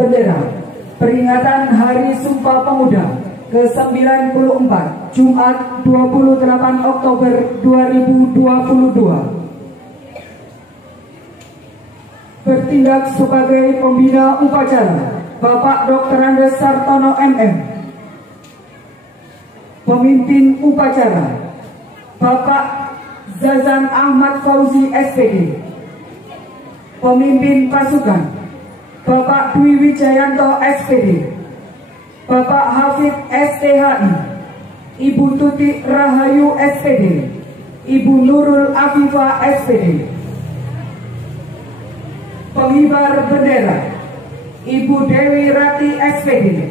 bendera peringatan Hari Sumpah Pemuda ke-94 Jumat 28 Oktober 2022. Bertindak sebagai pembina upacara Bapak Dr. Andes Sartono MM. Pemimpin upacara Bapak Zazan Ahmad Fauzi SPD. Pemimpin pasukan Bapak Dwi Wijayanto SPD, Bapak Hafid STHI, Ibu Tuti Rahayu SPD, Ibu Nurul Afifah SPD. Pengibar bendera Ibu Dewi Rati SPD,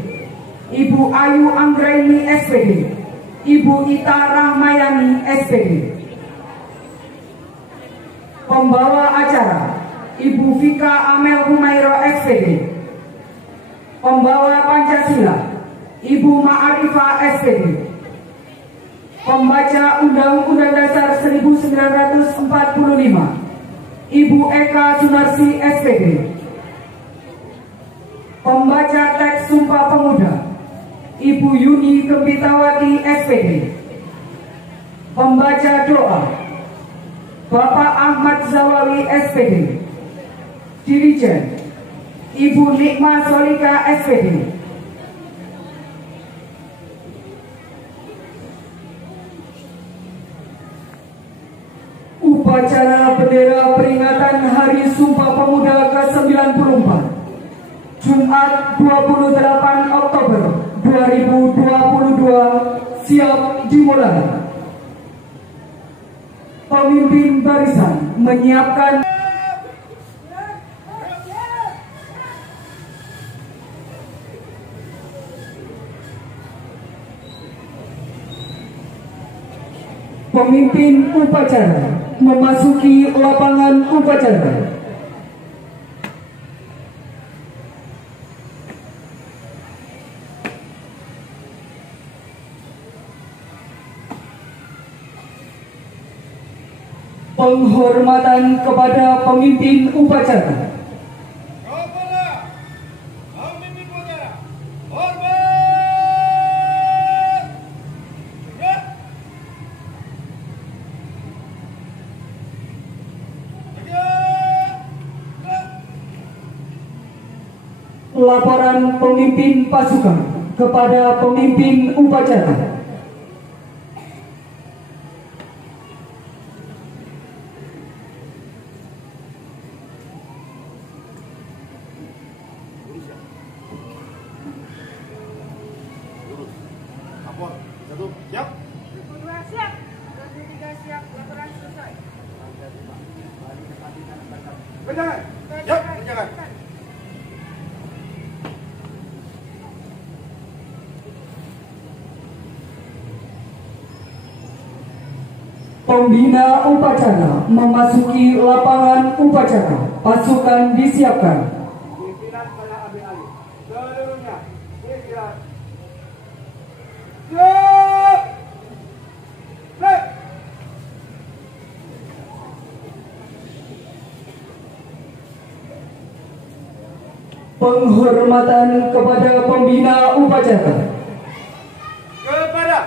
Ibu Ayu Anggraini SPD, Ibu Ita Rahmayani SPD. Pembawa acara Ibu Vika Amel Humairo SPD. Pembawa Pancasila Ibu Ma'arifah SPD. Pembaca Undang-Undang Dasar 1945 Ibu Eka Sunarsi SPD. Pembaca teks Sumpah Pemuda Ibu Yuni Gempitawati SPD. Pembaca doa Bapak Ahmad Zawawi SPD. Dirijen Ibu Nikma Solika SPD. Upacara bendera peringatan Hari Sumpah Pemuda ke-94 Jumat 28 Oktober 2022 siap dimulai. Pemimpin barisan menyiapkan pemimpin upacara memasuki lapangan upacara. Penghormatan kepada pemimpin upacara. Laporan pemimpin pasukan kepada pemimpin upacara. Siap. 2 siap. 3 siap. Laporan selesai. Berjalan. Siap, berjalan. Pembina upacara memasuki lapangan upacara. Pasukan disiapkan. Pimpinan pada ambil alih. Seluruhnya istirahat. Siap. Break. Penghormatan kepada pembina upacara. Kepada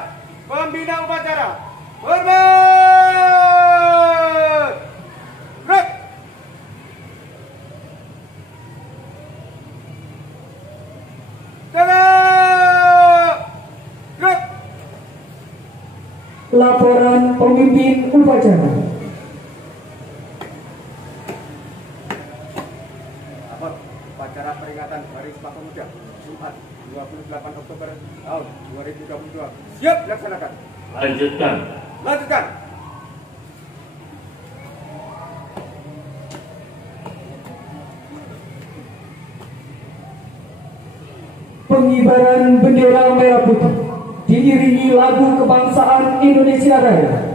pembina upacara. Hormat. Break. Tengah. Break. Laporan pemimpin upacara. Lapor upacara peringatan Hari Sumpah Pemuda Jumat 28 Oktober tahun 2022. Siap dilaksanakan. Lanjutkan. Lanjutkan. Pengibaran bendera merah putih diiringi lagu kebangsaan Indonesia Raya.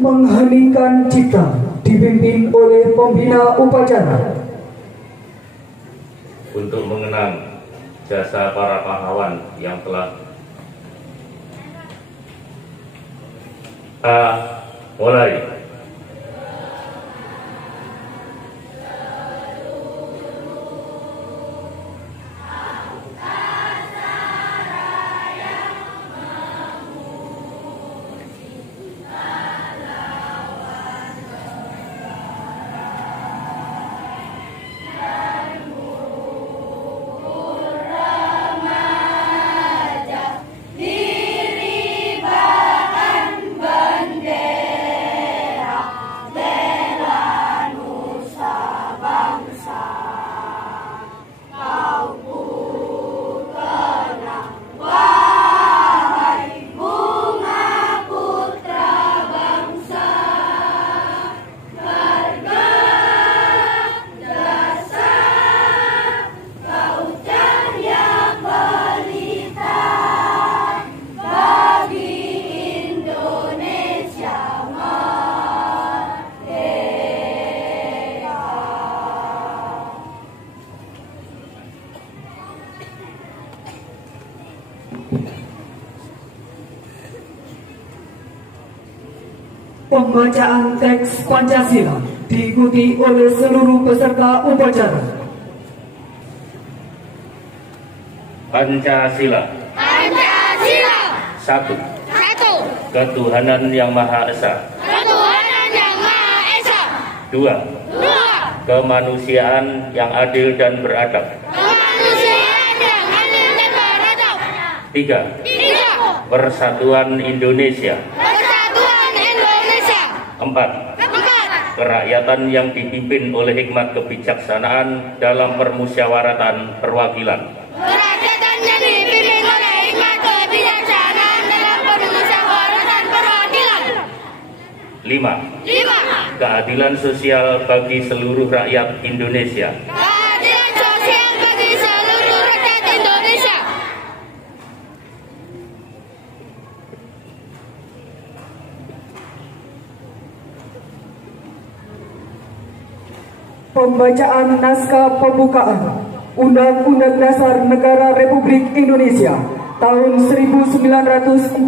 Mengheningkan cipta dipimpin oleh pembina upacara. Untuk mengenang jasa para pahlawan yang telah mulai. Pembacaan teks Pancasila diikuti oleh seluruh peserta upacara. Pancasila. Pancasila. 1. 1. Ketuhanan Yang Maha Esa. Ketuhanan Yang Maha Esa. 2. 2. Kemanusiaan yang adil dan beradab. Kemanusiaan yang adil dan beradab. 3. 3. Persatuan Indonesia. Persatuan Indonesia. 4. 4. Kerakyatan yang dipimpin oleh hikmat kebijaksanaan dalam permusyawaratan perwakilan. Kerakyatan yang dipimpin oleh hikmat kebijaksanaan dalam permusyawaratan perwakilan. 5. 5. Keadilan sosial bagi seluruh rakyat Indonesia. Keadilan sosial bagi seluruh rakyat Indonesia. Pembacaan naskah pembukaan Undang-Undang Dasar Negara Republik Indonesia tahun 1945.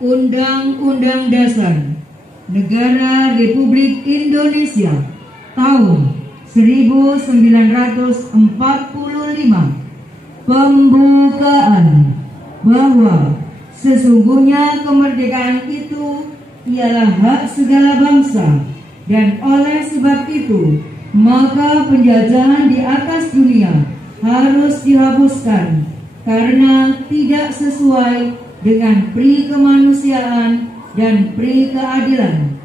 Undang-Undang Dasar Negara Republik Indonesia tahun 1945. Pembukaan bahwa sesungguhnya kemerdekaan itu ialah hak segala bangsa, dan oleh sebab itu maka penjajahan di atas dunia harus dihapuskan karena tidak sesuai dengan pri kemanusiaan dan pri keadilan.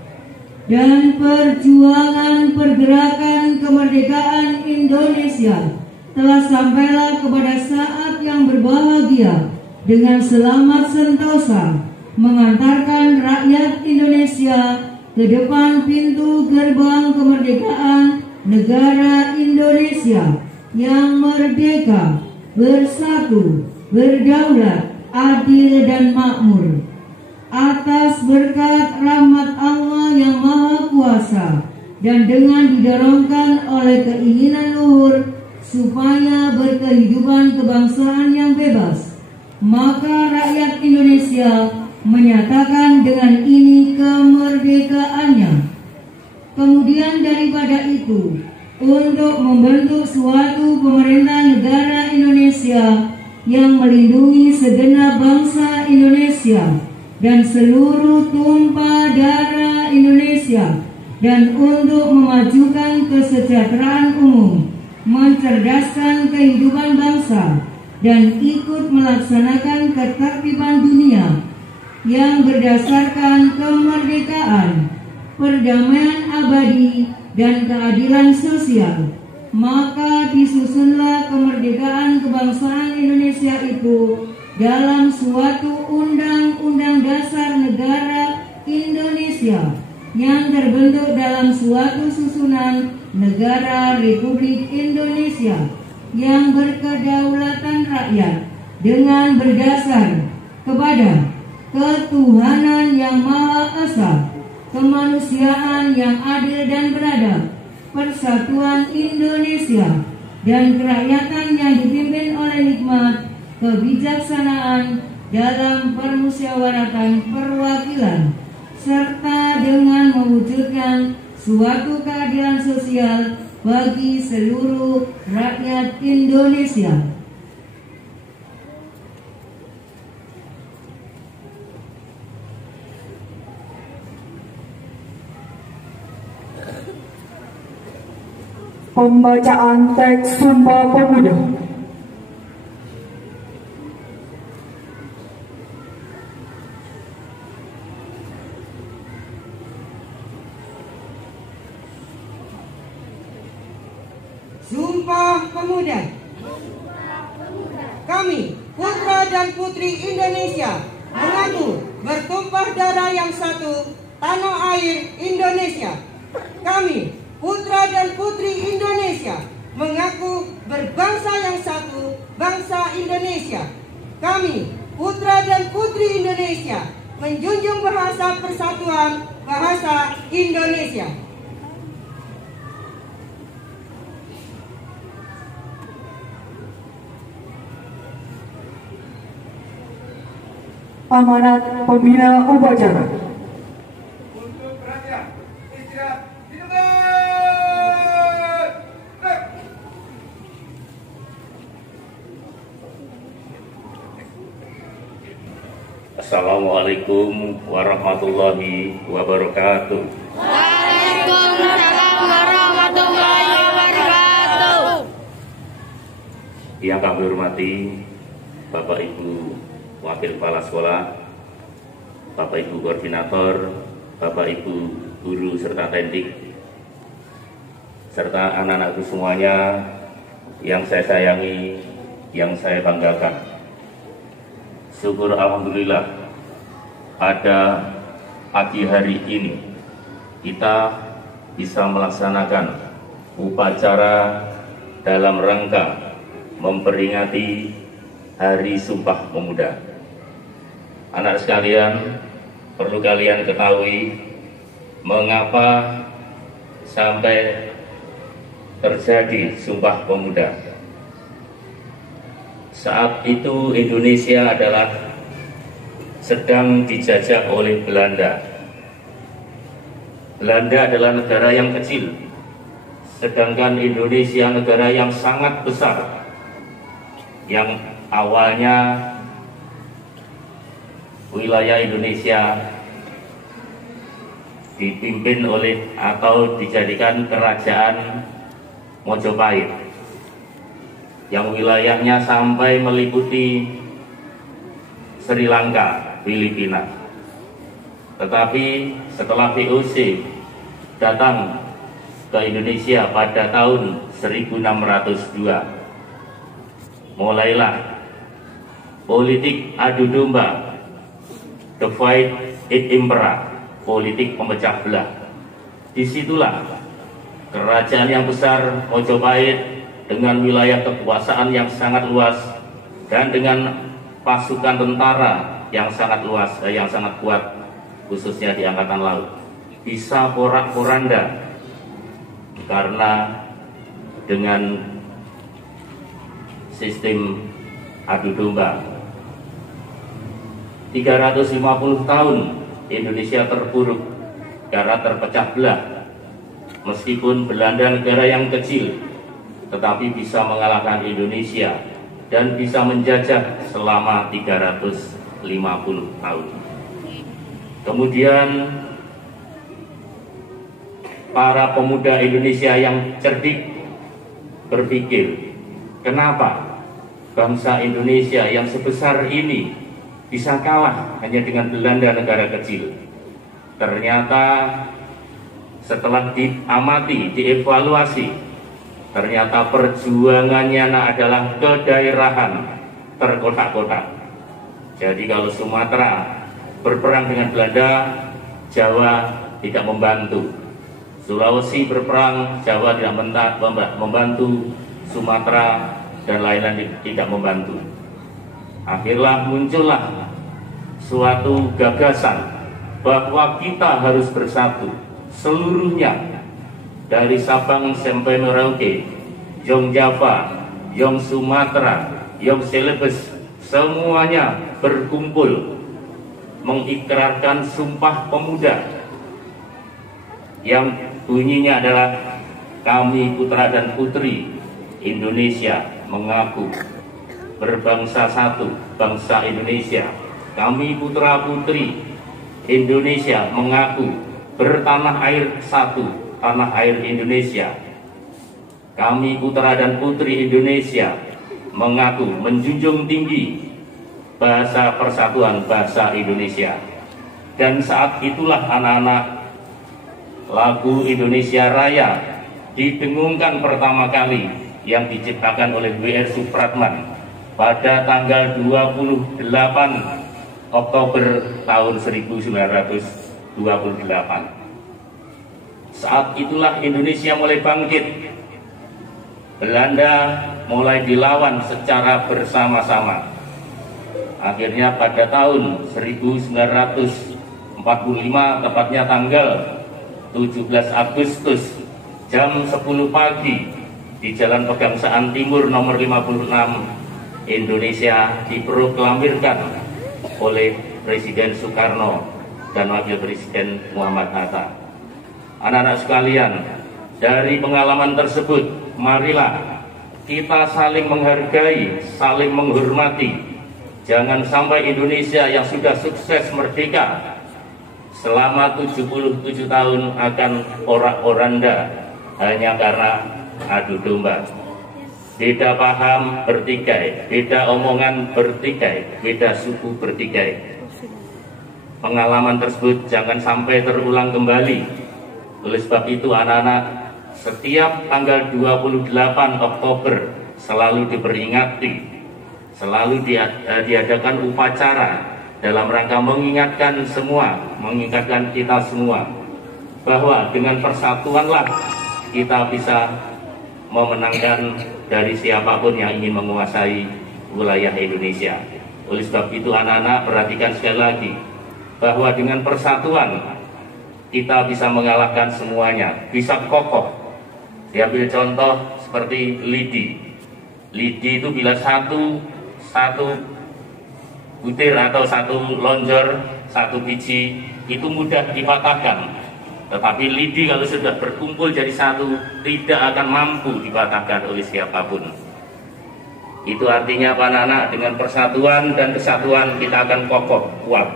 Dan perjuangan pergerakan kemerdekaan Indonesia telah sampailah kepada saat yang berbahagia dengan selamat sentosa mengantarkan rakyat Indonesia ke depan pintu gerbang kemerdekaan negara Indonesia yang merdeka, bersatu, berdaulat, adil dan makmur. Atas berkat rahmat Allah yang Maha Kuasa dan dengan didorongkan oleh keinginan luhur supaya berkehidupan kebangsaan yang bebas, maka rakyat Indonesia menyatakan dengan ini kemerdekaannya. Kemudian daripada itu, untuk membentuk suatu pemerintah negara Indonesia yang melindungi segenap bangsa Indonesia dan seluruh tumpah darah Indonesia, dan untuk memajukan kesejahteraan umum, mencerdaskan kehidupan bangsa, dan ikut melaksanakan ketertiban dunia yang berdasarkan kemerdekaan, perdamaian abadi, dan keadilan sosial, maka disusunlah kemerdekaan kebangsaan Indonesia itu dalam suatu Undang-Undang Dasar Negara Indonesia yang terbentuk dalam suatu susunan negara Republik Indonesia yang berkedaulatan rakyat dengan berdasar kepada ketuhanan yang Maha Esa, kemanusiaan yang adil dan beradab, persatuan Indonesia, dan kerakyatan yang dipimpin oleh hikmat kebijaksanaan dalam permusyawaratan perwakilan, serta dengan mewujudkan suatu keadilan sosial bagi seluruh rakyat Indonesia. Pembacaan teks Sumpah Pemuda. Sumpah Pemuda. Kami, putra dan putri Indonesia, mengaku bertumpah darah yang satu, tanah air Indonesia. Kami, putra dan putri Indonesia, mengaku berbangsa yang satu, bangsa Indonesia. Kami, putra dan putri Indonesia, menjunjung bahasa persatuan, bahasa Indonesia. Amanat Pembina Upacara. Untuk perhatian, istirahat di tempat. Assalamualaikum warahmatullahi wabarakatuh. Waalaikumsalam warahmatullahi wabarakatuh. Yang kami hormati Bapak Ibu Wakil Kepala Sekolah, Bapak Ibu Koordinator, Bapak Ibu Guru serta Tendik, serta anak-anakku semuanya yang saya sayangi, yang saya banggakan. Syukur alhamdulillah pada pagi hari ini kita bisa melaksanakan upacara dalam rangka memperingati Hari Sumpah Pemuda. Anak sekalian, perlu kalian ketahui mengapa sampai terjadi Sumpah Pemuda. Saat itu Indonesia adalah sedang dijajah oleh Belanda. Belanda adalah negara yang kecil, sedangkan Indonesia negara yang sangat besar, yang awalnya wilayah Indonesia dipimpin oleh atau dijadikan kerajaan Mojopahit, yang wilayahnya sampai meliputi Sri Lanka, Filipina. Tetapi setelah VOC datang ke Indonesia pada tahun 1602, mulailah politik adu domba, divide et impera, politik pemecah belah. Disitulah kerajaan yang besar Mojopahit dengan wilayah kekuasaan yang sangat luas dan dengan pasukan tentara yang sangat luas, yang sangat kuat, khususnya di Angkatan Laut, bisa porak-poranda karena dengan sistem adu domba. 350 tahun Indonesia terpuruk karena terpecah belah. Meskipun Belanda negara yang kecil, tetapi bisa mengalahkan Indonesia dan bisa menjajah selama 350 tahun. Kemudian para pemuda Indonesia yang cerdik berpikir, kenapa bangsa Indonesia yang sebesar ini bisa kalah hanya dengan Belanda negara kecil? Ternyata setelah diamati, dievaluasi, ternyata perjuangannya adalah kedaerahan, terkotak-kotak. Jadi kalau Sumatera berperang dengan Belanda, Jawa tidak membantu. Sulawesi berperang, Jawa tidak membantu, Sumatera dan lain-lain tidak membantu. Akhirnya muncullah suatu gagasan bahwa kita harus bersatu seluruhnya, dari Sabang sampai Merauke, Yong Java, Yong Sumatera, Yong Celebes, semuanya berkumpul mengikrarkan Sumpah Pemuda yang bunyinya adalah kami putra dan putri Indonesia mengaku berbangsa satu, bangsa Indonesia. Kami putra putri Indonesia mengaku bertanah air satu, tanah air Indonesia. Kami putra dan putri Indonesia mengaku menjunjung tinggi bahasa persatuan, bahasa Indonesia. Dan saat itulah anak-anak, lagu Indonesia Raya didengungkan pertama kali yang diciptakan oleh W.R. Supratman pada tanggal 28 Oktober tahun 1928. Saat itulah Indonesia mulai bangkit. Belanda mulai dilawan secara bersama-sama. Akhirnya pada tahun 1945, tepatnya tanggal 17 Agustus jam 10 pagi di Jalan Pegangsaan Timur nomor 56, Indonesia diproklamirkan oleh Presiden Soekarno dan Wakil Presiden Muhammad Hatta. Anak-anak sekalian, dari pengalaman tersebut, marilah kita saling menghargai, saling menghormati. Jangan sampai Indonesia yang sudah sukses merdeka selama 77 tahun akan orak-oranda hanya karena adu domba. Beda paham bertikai, beda omongan bertikai, beda suku bertikai. Pengalaman tersebut jangan sampai terulang kembali. Oleh sebab itu anak-anak, setiap tanggal 28 Oktober selalu diperingati, selalu diadakan upacara dalam rangka mengingatkan semua, mengingatkan kita semua bahwa dengan persatuanlah kita bisa memenangkan dari siapapun yang ingin menguasai wilayah Indonesia. Oleh sebab itu anak-anak, perhatikan sekali lagi bahwa dengan persatuan kita bisa mengalahkan semuanya, bisa kokoh. Diambil contoh seperti lidi. Lidi itu bila satu butir atau satu lonjor, satu biji itu mudah dipatahkan. Tetapi lidi kalau sudah berkumpul jadi satu tidak akan mampu dipatahkan oleh siapapun. Itu artinya apa anak-anak? Dengan persatuan dan kesatuan kita akan kokoh, kuat.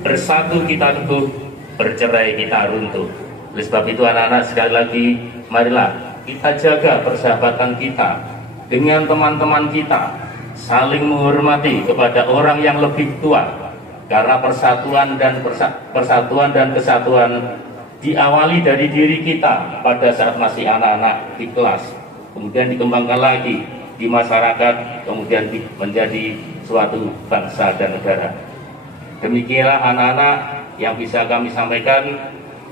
Bersatu kita teguh, bercerai kita runtuh. Oleh sebab itu anak-anak, sekali lagi marilah kita jaga persahabatan kita dengan teman-teman kita, saling menghormati kepada orang yang lebih tua. Karena persatuan dan kesatuan diawali dari diri kita pada saat masih anak-anak di kelas, kemudian dikembangkan lagi di masyarakat, kemudian menjadi suatu bangsa dan negara. Demikianlah anak-anak yang bisa kami sampaikan.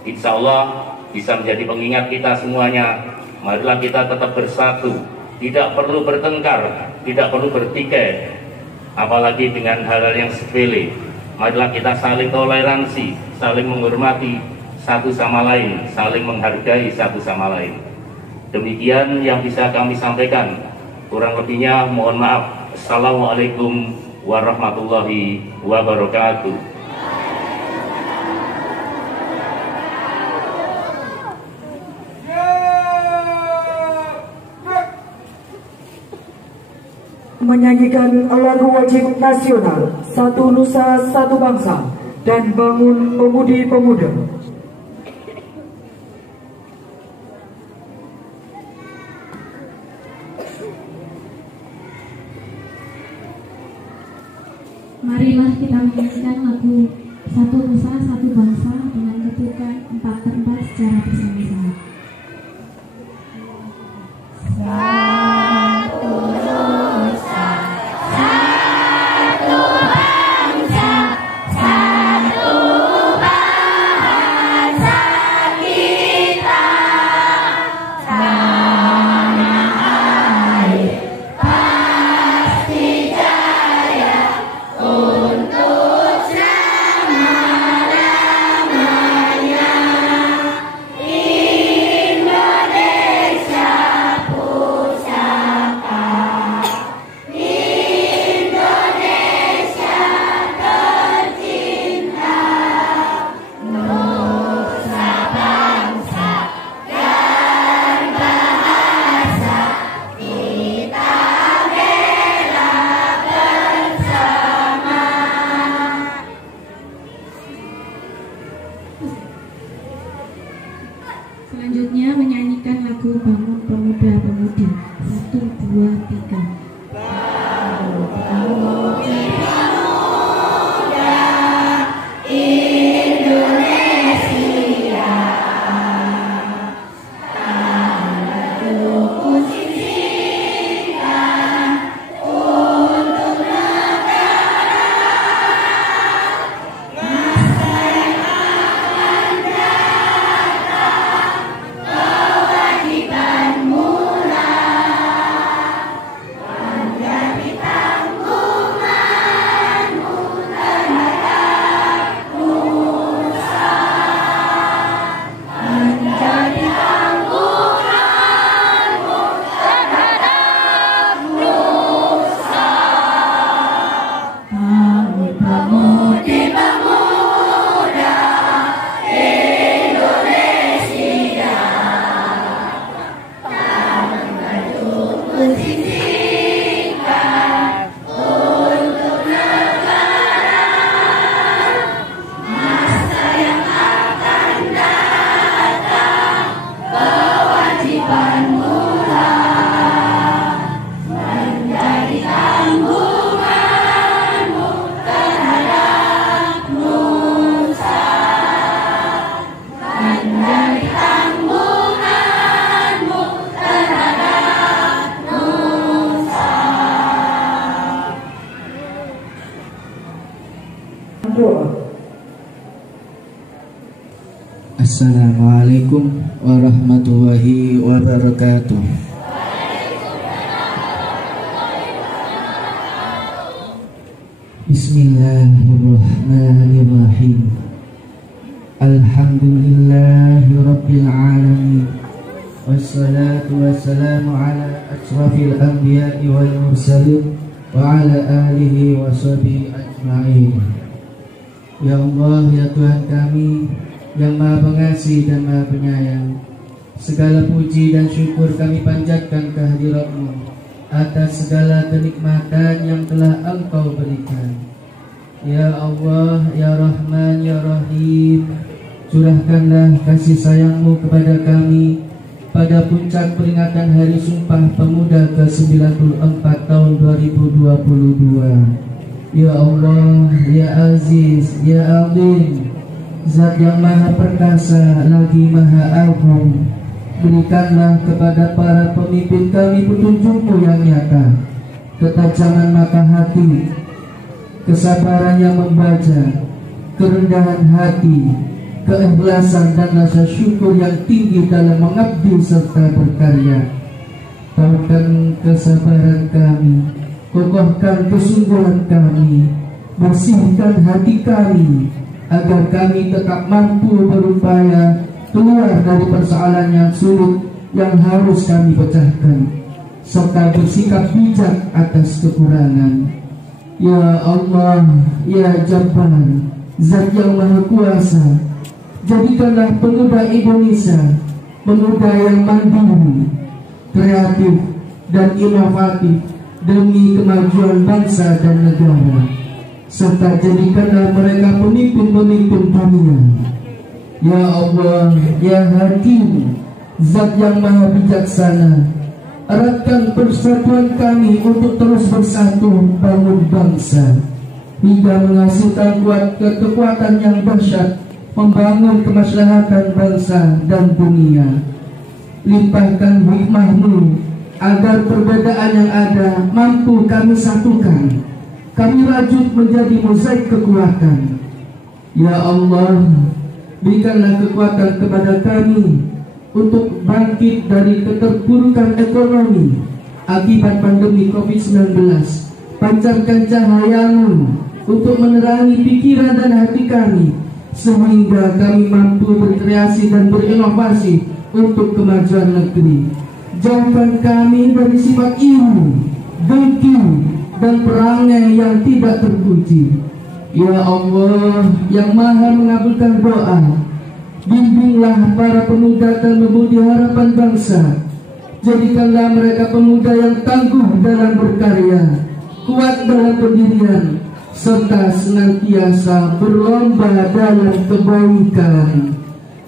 Insya Allah bisa menjadi pengingat kita semuanya. Marilah kita tetap bersatu, tidak perlu bertengkar, tidak perlu bertikai, apalagi dengan hal-hal yang sepele. Marilah kita saling toleransi, saling menghormati satu sama lain, saling menghargai satu sama lain. Demikian yang bisa kami sampaikan. Kurang lebihnya mohon maaf. Assalamualaikum warahmatullahi wabarakatuh. Menyanyikan lagu wajib nasional Satu Nusa Satu Bangsa dan Bangun Pemudi-Pemuda. Marilah kita menyanyikan lagu Satu Nusa Satu Bangsa dengan ketukan 4/4 secara bersama-sama. Satu lagu Bangun Pemuda-Pemudi. 1, 2, 3. Assalamualaikum warahmatullahi wabarakatuh. Bismillahirrahmanirrahim. Alhamdulillahi rabbil alamin. Wassalatu wassalamu ala ashrafil anbiya'i wal mursalin wa ala alihi wa sahbihi ajma'in. Ya Allah, ya Tuhan kami yang Maha Pengasih dan Maha Penyayang, segala puji dan syukur kami panjatkan kehadirat-Mu atas segala kenikmatan yang telah Engkau berikan. Ya Allah, ya Rahman, ya Rahim, curahkanlah kasih sayang-Mu kepada kami pada puncak peringatan Hari Sumpah Pemuda ke-94 tahun 2022. Ya Allah, ya Aziz, ya Alim, Zat yang Maha Perkasa lagi Maha Agung, berikanlah kepada para pemimpin kami petunjuk-Mu yang nyata, ketajaman mata hati, kesabaran yang membaca, kerendahan hati, keikhlasan dan rasa syukur yang tinggi dalam mengabdi serta berkarya. Taukan kesabaran kami, kokohkan kesungguhan kami, bersihkan hati kami, agar kami tetap mampu berupaya keluar dari persoalan yang sulit yang harus kami pecahkan, serta bersikap bijak atas kekurangan. Ya Allah, ya Jabbar, Zat yang Maha Kuasa, jadikanlah pemuda Indonesia pemuda yang mandiri, kreatif, dan inovatif demi kemajuan bangsa dan negara, serta jadikanlah mereka pemimpin-pemimpin dunia. Ya Allah, ya Hakim, Zat yang Maha Bijaksana, eratkan persatuan kami untuk terus bersatu bangun bangsa, hingga menghasilkan kekuatan yang dahsyat membangun kemaslahatan bangsa dan dunia. Limpahkan hikmah-Mu agar perbedaan yang ada mampu kami satukan, kami rajut menjadi mozaik kekuatan. Ya Allah, berikanlah kekuatan kepada kami untuk bangkit dari keterpurukan ekonomi akibat pandemi COVID-19. Pancarkan cahaya-Mu untuk menerangi pikiran dan hati kami, sehingga kami mampu berkreasi dan berinovasi untuk kemajuan negeri. Jauhkan kami dari sifat iri, dengki, dan perangai yang tidak terpuji. Ya Allah yang Maha mengabulkan doa, bimbinglah para pemuda dan pemudi harapan bangsa. Jadikanlah mereka pemuda yang tangguh dalam berkarya, kuat dalam pendirian, serta senantiasa berlomba dalam kebaikan.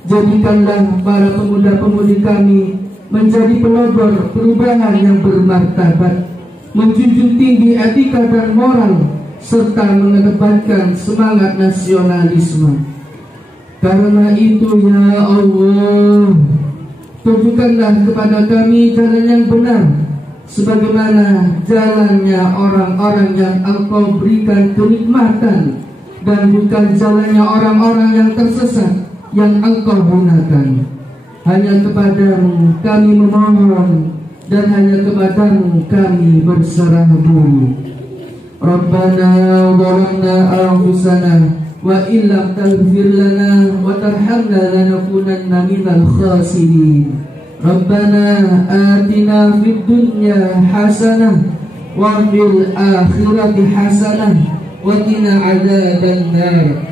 Jadikanlah para pemuda-pemudi kami menjadi pelopor perubahan yang bermartabat, menjunjung tinggi etika dan moral, serta mengedepankan semangat nasionalisme. Karena itu ya Allah, tunjukkanlah kepada kami jalan yang benar, sebagaimana jalannya orang-orang yang Engkau berikan kenikmatan, dan bukan jalannya orang-orang yang tersesat yang Engkau gunakan. Hanya kepadamu kami memohon, dan hanya kepadamu kami berserah diri. Rabbana zalamna anfusana wa illam taghfir lana wa tarhamna lanakunanna minal khasirin. Rabbana atina fid dunya hasanah wa fil akhirati hasanah wa qina adzabannar.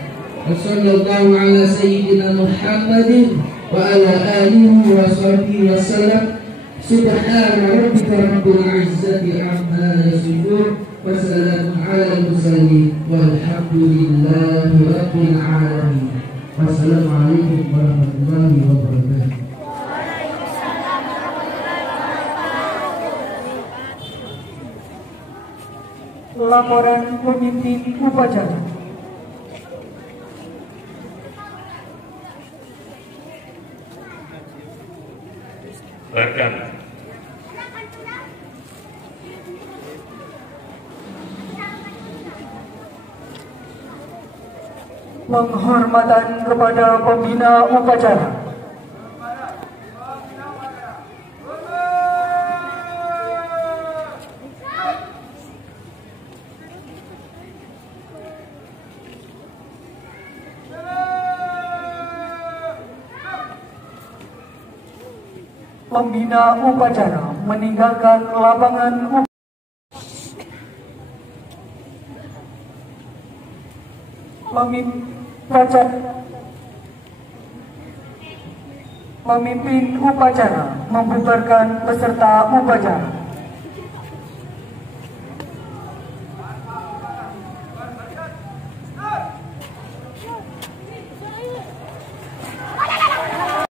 Wa sallallahu ala sayyidina Muhammadin wa ala alihi wa sahbihi wa sallam. Subhana rabbika rabbil izzati amma yasifun wa salamun alal mursalin walhamdulillahi rabbil alamin. Wassalamualaikum warahmatullahi wabarakatuh. Laporan pemimpin upacara. Silakan. Penghormatan kepada pembina upacara. Pembina upacara meninggalkan lapangan Pemimpin upacara membubarkan peserta upacara.